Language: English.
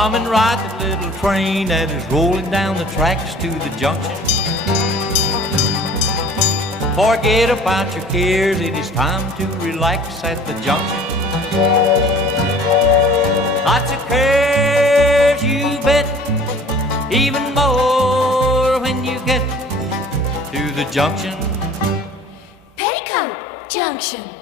Come and ride the little train that is rolling down the tracks to the junction. Forget about your cares, it is time to relax at the junction. Lots of cares, you bet, even more when you get to the junction. Petticoat Junction.